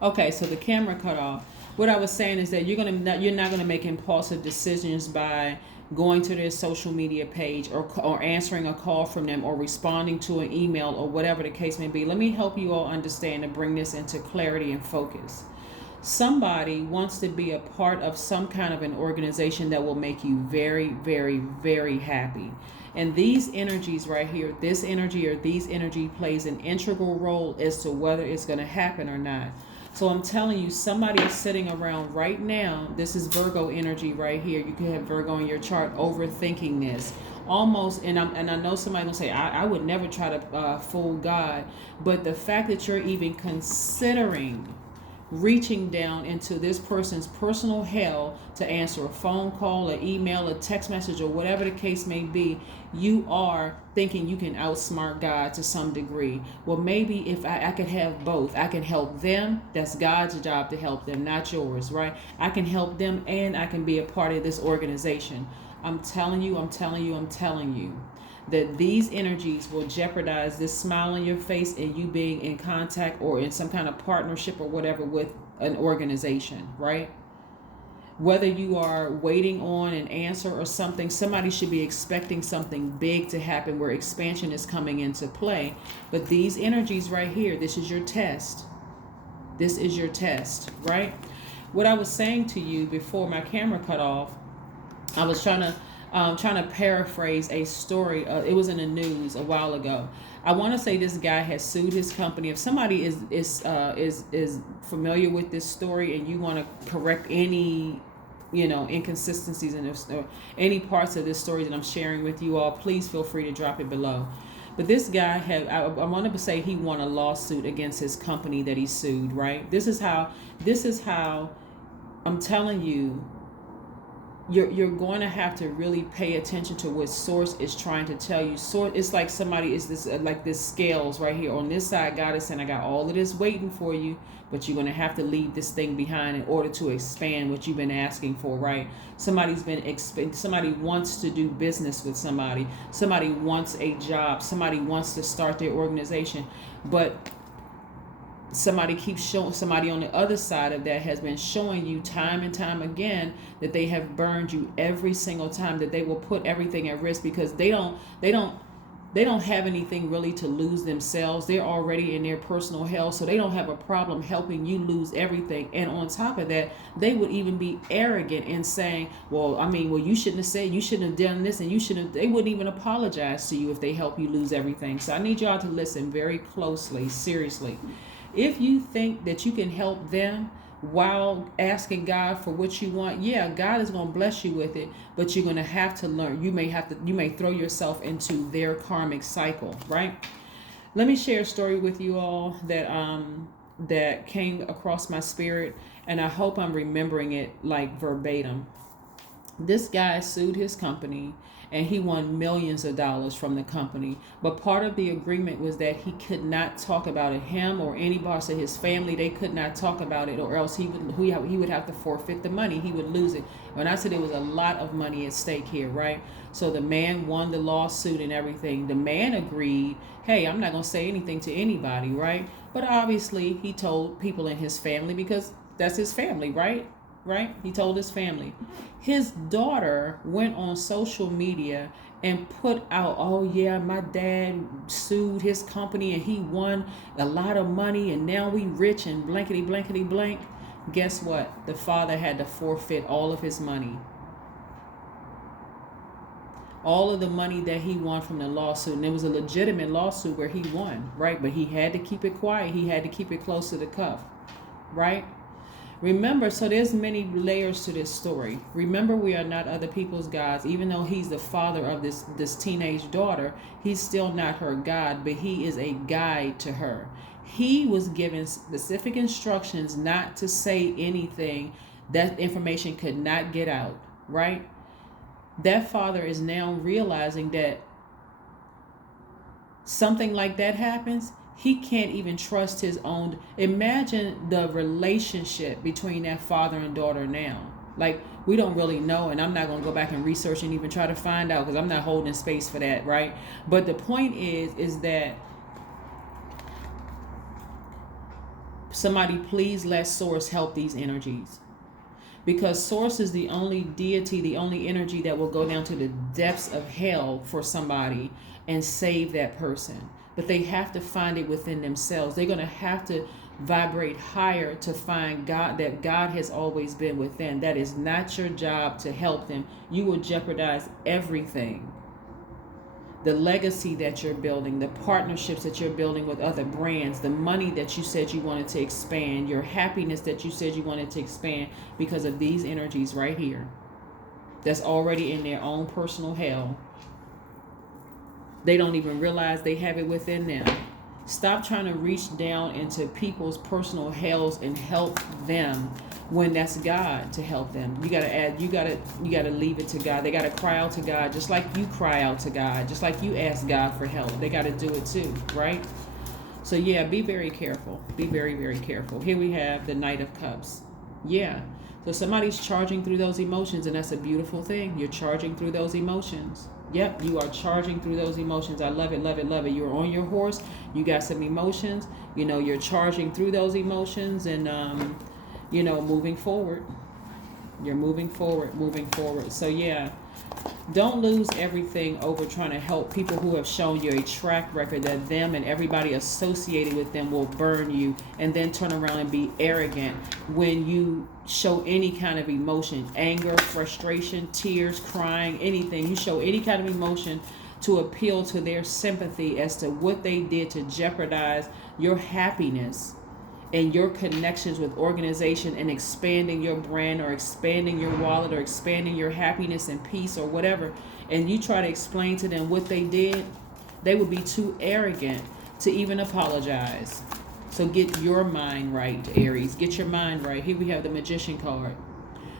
Okay, so the camera cut off. What I was saying is that you're not gonna make impulsive decisions by going to their social media page or answering a call from them or responding to an email or whatever the case may be. Let me help you all understand and bring this into clarity and focus. Somebody wants to be a part of some kind of an organization that will make you very, very, very happy. And these energies right here, this energy or these energy plays an integral role as to whether it's going to happen or not. So I'm telling you, somebody is sitting around right now. This is Virgo energy right here. You can have Virgo in your chart overthinking this. Almost, and I know somebody gonna say, I would never try to fool God, but the fact that you're even considering reaching down into this person's personal hell to answer a phone call, an email, a text message, or whatever the case may be, you are thinking you can outsmart God to some degree. Well, maybe if I could have both, I can help them. That's God's job to help them, not yours, right? I can help them and I can be a part of this organization. I'm telling you, I'm telling you, I'm telling you that these energies will jeopardize this smile on your face and you being in contact or in some kind of partnership or whatever with an organization, right? Whether you are waiting on an answer or something, somebody should be expecting something big to happen where expansion is coming into play. But these energies right here, this is your test. This is your test, right? What I was saying to you before my camera cut off, I was trying to paraphrase a story. It was in the news a while ago. I want to say this guy has sued his company. If somebody is familiar with this story and you want to correct any inconsistencies in this or any parts of this story that I'm sharing with you all, please feel free to drop it below. But this guy I want to say he won a lawsuit against his company that he sued. Right. This is how I'm telling you. You're going to have to really pay attention to what source is trying to tell you. Source, it's like somebody is this like this scales right here on this side. God is saying, I got all of this waiting for you, but you're going to have to leave this thing behind in order to expand what you've been asking for, right? Somebody wants to do business with somebody. Somebody wants a job. Somebody wants to start their organization, but somebody keeps showing, somebody on the other side of that has been showing you time and time again that they have burned you every single time, that they will put everything at risk because they don't have anything really to lose themselves. They're already in their personal hell, so they don't have a problem helping you lose everything. And on top of that, they would even be arrogant in saying, well, you shouldn't have said, you shouldn't have done this, and you shouldn't. They wouldn't even apologize to you if they help you lose everything. So I need y'all to listen very closely, seriously. If you think that you can help them while asking God for what you want, yeah, God is going to bless you with it, but you're going to have to learn. You may throw yourself into their karmic cycle, right? Let me share a story with you all that came across my spirit, and I hope I'm remembering it like verbatim. This guy sued his company and he won millions of dollars from the company. But part of the agreement was that he could not talk about it. Him or any boss of his family, they could not talk about it, or else he would have to forfeit the money. He would lose it. When I said it was a lot of money at stake here, right? So the man won the lawsuit and everything. The man agreed, hey, I'm not going to say anything to anybody, right? But obviously he told people in his family because that's his family, right? Right? He told his family. His daughter went on social media and put out, oh yeah, my dad sued his company and he won a lot of money and now we rich and blankety blankety blank. Guess what? The father had to forfeit all of his money. All of the money that he won from the lawsuit. And it was a legitimate lawsuit where he won, right? But he had to keep it quiet. He had to keep it close to the cuff, right? Remember, so there's many layers to this story. Remember, we are not other people's gods. Even though he's the father of this teenage daughter, he's still not her God, but he is a guide to her. He was given specific instructions not to say anything. That information could not get out, right? That father is now realizing that something like that happens. He can't even trust his own. Imagine the relationship between that father and daughter now. Like, we don't really know, and I'm not going to go back and research and even try to find out because I'm not holding space for that, right? But the point is that Somebody please let source help these energies. Because source is the only deity, the only energy that will go down to the depths of hell for somebody and save that person. But they have to find it within themselves. They're going to have to vibrate higher to find God, that God has always been within. That is not your job to help them. You will jeopardize everything. The legacy that you're building, the partnerships that you're building with other brands, the money that you said you wanted to expand, your happiness that you said you wanted to expand because of these energies right here that's already in their own personal hell. They don't even realize they have it within them. Stop trying to reach down into people's personal hells and help them when that's God to help them. You gotta leave it to God. They gotta cry out to God just like you cry out to God, just like you ask God for help. They gotta do it too, right? So yeah, be very careful. Be very, very careful. Here we have the Knight of Cups. Yeah. So somebody's charging through those emotions, and that's a beautiful thing. You're charging through those emotions. Yep, you are charging through those emotions. I love it, love it, love it. You're on your horse. You got some emotions. You know, you're charging through those emotions and, you know, moving forward. You're moving forward, moving forward. So, yeah, don't lose everything over trying to help people who have shown you a track record that them and everybody associated with them will burn you, and then turn around and be arrogant when you show any kind of emotion, anger, frustration, tears, crying, anything. You show any kind of emotion to appeal to their sympathy as to what they did to jeopardize your happiness and your connections with organization and expanding your brand or expanding your wallet or expanding your happiness and peace or whatever, and you try to explain to them what they did, they would be too arrogant to even apologize. So get your mind right, Aries. Get your mind right. Here we have the Magician card.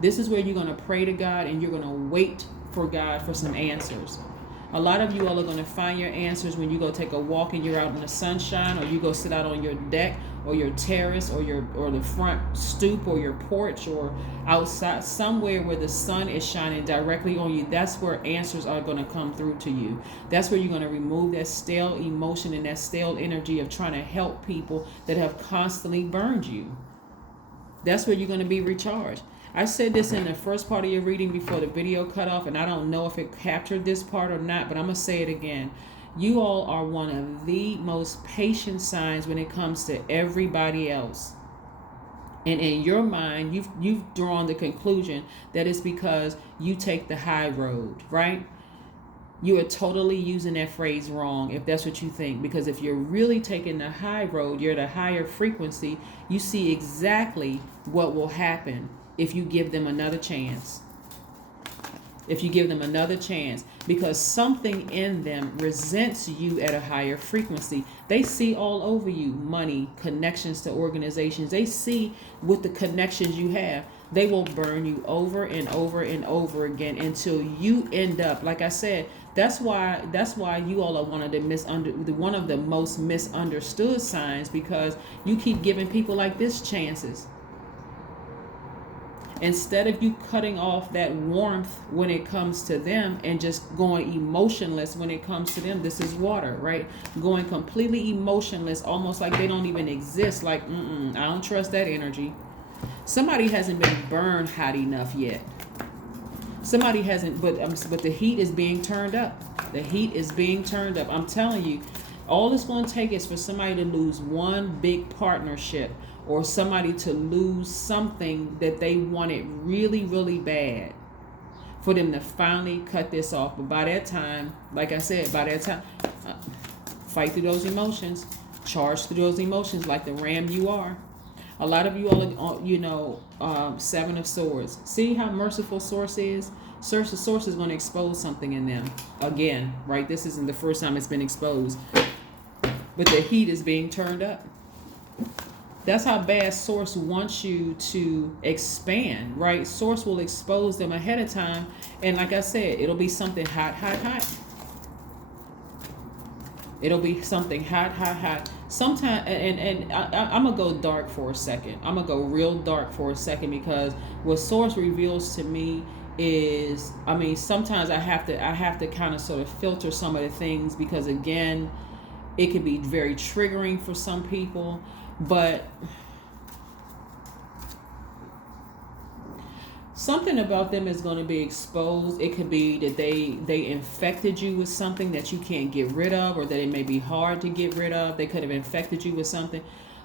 This is where you're going to pray to God and you're going to wait for God for some answers. A lot of you all are going to find your answers when you go take a walk and you're out in the sunshine, or you go sit out on your deck or your terrace or the front stoop or your porch or outside somewhere where the sun is shining directly on you. That's where answers are going to come through to you. That's where you're going to remove that stale emotion and that stale energy of trying to help people that have constantly burned you. That's where you're going to be recharged. I said this in the first part of your reading before the video cut off, and I don't know if it captured this part or not, but I'm going to say it again. You all are one of the most patient signs when it comes to everybody else. And in your mind, you've drawn the conclusion that it's because you take the high road, right? You are totally using that phrase wrong if that's what you think. Because if you're really taking the high road, you're at a higher frequency, you see exactly what will happen if you give them another chance. If you give them another chance, because something in them resents you at a higher frequency. They see all over you money, connections to organizations. They see with the connections you have. They will burn you over and over and over again until you end up, like I said, that's why you all are one of the most misunderstood signs, because you keep giving people like this chances. Instead of you cutting off that warmth when it comes to them and just going emotionless when it comes to them. This is water, right? Going completely emotionless, almost like they don't even exist. Like, I don't trust that energy. Somebody hasn't been burned hot enough yet. Somebody hasn't, but the heat is being turned up. The heat is being turned up. I'm telling you, all it's going to take is for somebody to lose one big partnership, or somebody to lose something that they wanted really, really bad, for them to finally cut this off. But by that time, like I said, fight through those emotions, charge through those emotions like the ram you are. A lot of you all are, Seven of Swords. See how merciful Source is? Source is going to expose something in them. Again, right? This isn't the first time it's been exposed. But the heat is being turned up. That's how bad Source wants you to expand, right? Source will expose them ahead of time. And like I said, it'll be something hot, hot, hot. It'll be something hot, hot, hot. Sometimes, and I'm going to go dark for a second. I'm going to go real dark for a second, because what Source reveals to me is, sometimes I have to kind of sort of filter some of the things, because again, it can be very triggering for some people. But something about them is going to be exposed. It could be that they infected you with something that you can't get rid of, or that it may be hard to get rid of. They could have infected you with something,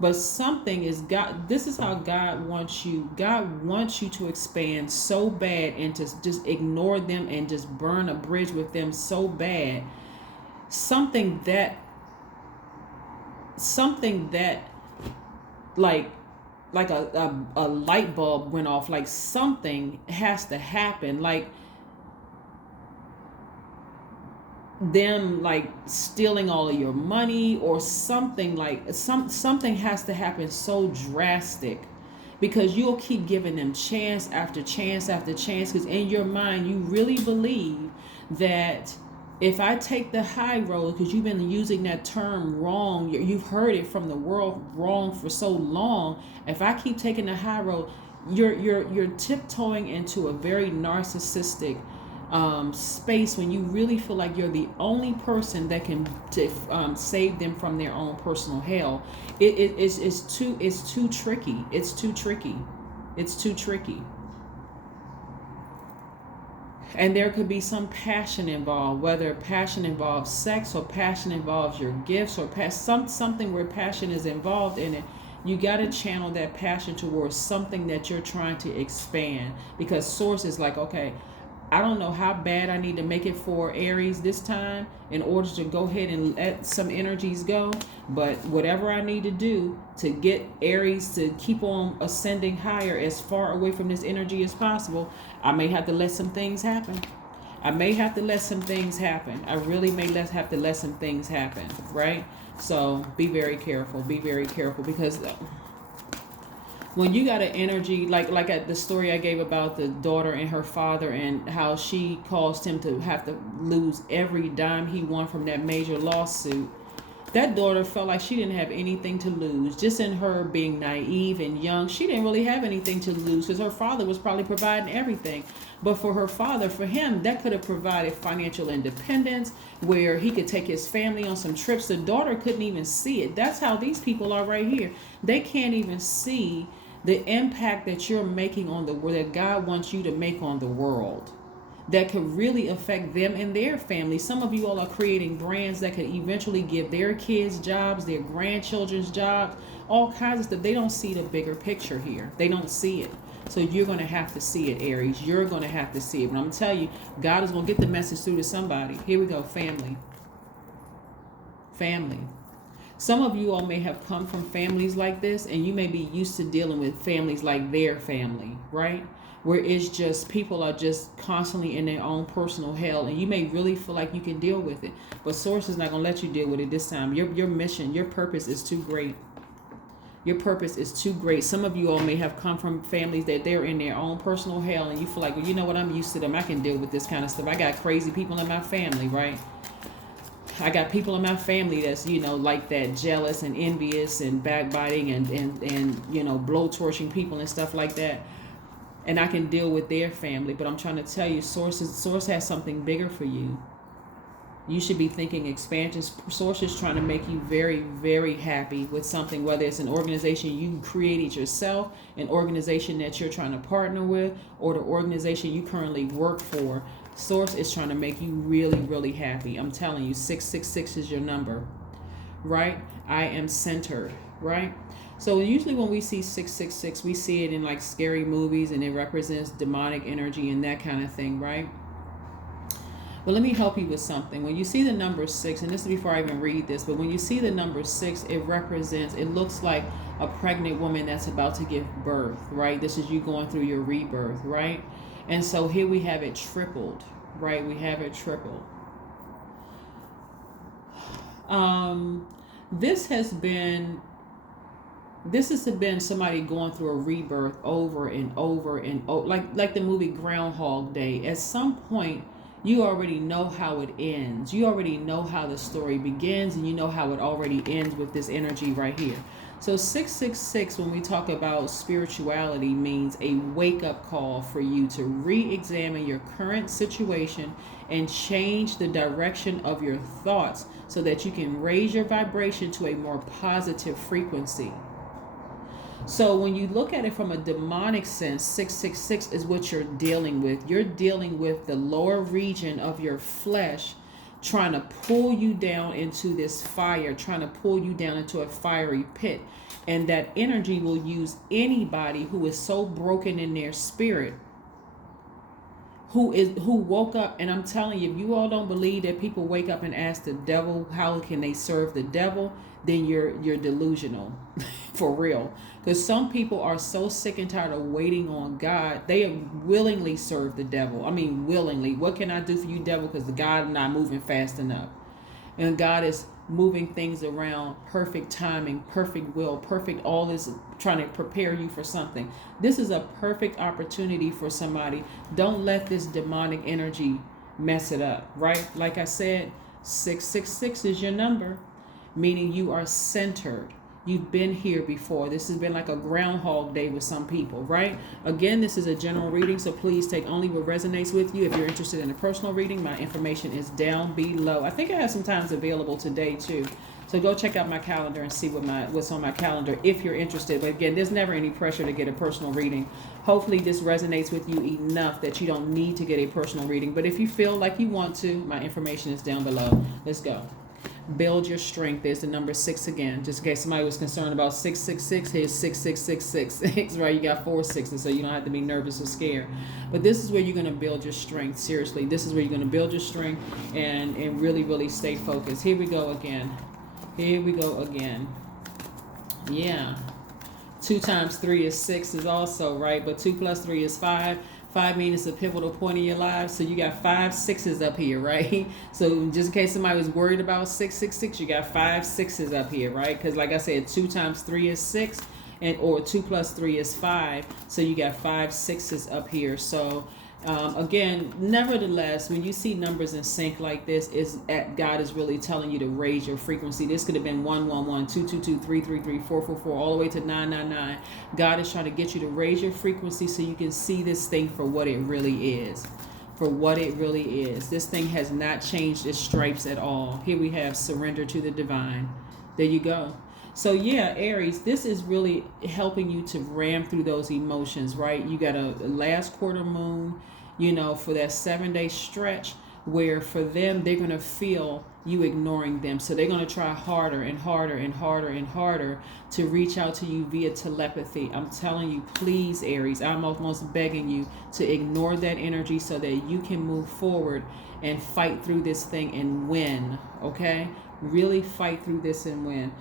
but something is God. This is how God wants you. God wants you to expand so bad, and to just ignore them and just burn a bridge with them so bad. Something that like a light bulb went off. Like something has to happen, like them like stealing all of your money, or something. Like something has to happen so drastic, because you'll keep giving them chance after chance after chance, because in your mind you really believe that if I take the high road, because you've been using that term wrong, you've heard it from the world wrong for so long. If I keep taking the high road, you're tiptoeing into a very narcissistic space, when you really feel like you're the only person that can save them from their own personal hell. It's too tricky. It's too tricky. It's too tricky. And there could be some passion involved, whether passion involves sex, or passion involves your gifts, or something where passion is involved in it. You got to channel that passion towards something that you're trying to expand, because source is like, okay, I don't know how bad I need to make it for Aries this time in order to go ahead and let some energies go. But whatever I need to do to get Aries to keep on ascending higher, as far away from this energy as possible, I may have to let some things happen. I may have to let some things happen. I really may have to let some things happen, right? So be very careful. Be very careful, because when you got an energy like at the story I gave about the daughter and her father, and how she caused him to have to lose every dime he won from that major lawsuit. That daughter felt like she didn't have anything to lose. Just in her being naive and young, she didn't really have anything to lose, because her father was probably providing everything. But for her father, for him, that could have provided financial independence, where he could take his family on some trips. The daughter couldn't even see it. That's how these people are right here. They can't even see the impact that you're making on the world, that God wants you to make on the world, that could really affect them and their family. Some of you all are creating brands that could eventually give their kids jobs, their grandchildren's jobs, all kinds of stuff. They don't see the bigger picture here. They don't see it. So you're going to have to see it, Aries. You're going to have to see it. But I'm going to tell you, God is going to get the message through to somebody. Here we go. Family. Family. Some of you all may have come from families like this, and you may be used to dealing with families like their family, right? Where it's just people are just constantly in their own personal hell, and you may really feel like you can deal with it. But Source is not going to let you deal with it this time. Your mission, your purpose is too great. Your purpose is too great. Some of you all may have come from families that they're in their own personal hell, and you feel like, well, you know what, I'm used to them. I can deal with this kind of stuff. I got crazy people in my family, right? I got people in my family that's, like that, jealous and envious and backbiting and blow-torching people and stuff like that. And I can deal with their family. But I'm trying to tell you, Source has something bigger for you. You should be thinking expansion. Source is trying to make you very, very happy with something, whether it's an organization you created yourself, an organization that you're trying to partner with, or the organization you currently work for. Source is trying to make you really, really happy. I'm telling you, 666 is your number, right? I am centered, right? So usually when we see 666, we see it in like scary movies, and it represents demonic energy and that kind of thing, right? But let me help you with something. When you see the number 6, and this is before I even read this, but when you see the number 6, it looks like a pregnant woman that's about to give birth, right? This is you going through your rebirth, right? And so here we have it tripled, right? We have it tripled. This has been somebody going through a rebirth over and over and over, like the movie Groundhog Day. At some point, you already know how it ends. You already know how the story begins, and you know how it already ends with this energy right here. So 666, when we talk about spirituality, means a wake-up call for you to re-examine your current situation and change the direction of your thoughts so that you can raise your vibration to a more positive frequency. So when you look at it from a demonic sense, 666 is what you're dealing with. You're dealing with the lower region of your flesh trying to pull you down into this fire, trying to pull you down into a fiery pit. And that energy will use anybody who is so broken in their spirit, who woke up. And I'm telling you, if you all don't believe that people wake up and ask the devil how can they serve the devil, then you're delusional. For real. Because some people are so sick and tired of waiting on God, they willingly serve the devil. I mean, willingly. What can I do for you, devil? Because the God is not moving fast enough. And God is moving things around, perfect timing, perfect will, perfect, all this, trying to prepare you for something. This is a perfect opportunity for somebody. Don't let this demonic energy mess it up, right? Like I said, 666 is your number, meaning you are centered. You've been here before. This has been like a groundhog day with some people, right? Again, this is a general reading, so please take only what resonates with you. If you're interested in a personal reading, my information is down below. I think I have some times available today too. So go check out my calendar and see what's on my calendar if you're interested. But again, there's never any pressure to get a personal reading. Hopefully this resonates with you enough that you don't need to get a personal reading. But if you feel like you want to, my information is down below. Let's go. Build your strength. There's the number 6 again. Just in case somebody was concerned about 666, here's 6666. Right? You got 4 6s, so you don't have to be nervous or scared. But this is where you're going to build your strength. Seriously, this is where you're going to build your strength and really, really stay focused. Here we go again. Here we go again. Yeah. 2 times 3 is 6 is also, right? But 2 plus 3 is 5. 5 means it's a pivotal point in your life. So you got 5 6s up here, right? So just in case somebody was worried about 666, you got 5 6s up here, right? Because like I said, 2 times 3 is 6, or 2 plus 3 is 5. So you got 5 6s up here. So again, nevertheless, when you see numbers in sync like this, God is really telling you to raise your frequency. This could have been 111, 222, 333, 444, all the way to 999. God is trying to get you to raise your frequency so you can see this thing for what it really is. For what it really is. This thing has not changed its stripes at all. Here we have surrender to the divine. There you go. So yeah, Aries, this is really helping you to ram through those emotions, right? You got a last quarter moon, for that 7-day stretch where for them, they're going to feel you ignoring them. So they're going to try harder and harder and harder and harder to reach out to you via telepathy. I'm telling you, please, Aries, I'm almost begging you to ignore that energy so that you can move forward and fight through this thing and win, okay? Really fight through this and win.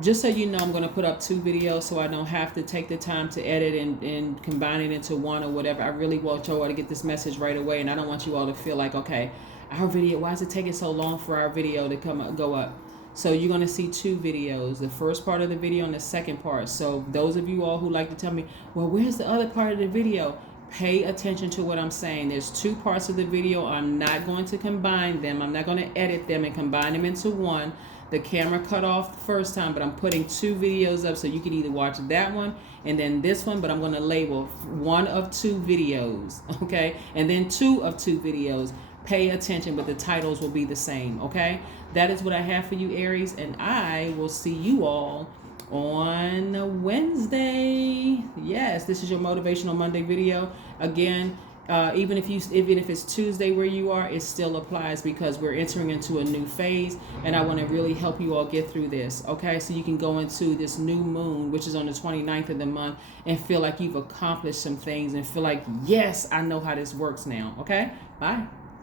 Just so you know, I'm going to put up 2 videos so I don't have to take the time to edit and combine it into one or whatever. I really want you all to get this message right away, and I don't want you all to feel like, okay, our video, why is it taking so long for our video to go up? So you're going to see 2 videos, the first part of the video and the second part. So those of you all who like to tell me, well, where's the other part of the video? Pay attention to what I'm saying. There's 2 parts of the video. I'm not going to combine them. I'm not going to edit them and combine them into one. The camera cut off the first time, but I'm putting 2 videos up so you can either watch that one and then this one, but I'm going to label 1 of 2 videos, okay? And then 2 of 2 videos. Pay attention, but the titles will be the same, okay? That is what I have for you, Aries, and I will see you all on Wednesday. Yes, this is your Motivational Monday video. Again, even if it's Tuesday where you are, it still applies because we're entering into a new phase, and I want to really help you all get through this, okay? So you can go into this new moon, which is on the 29th of the month, and feel like you've accomplished some things and feel like, yes, I know how this works now, okay? Bye.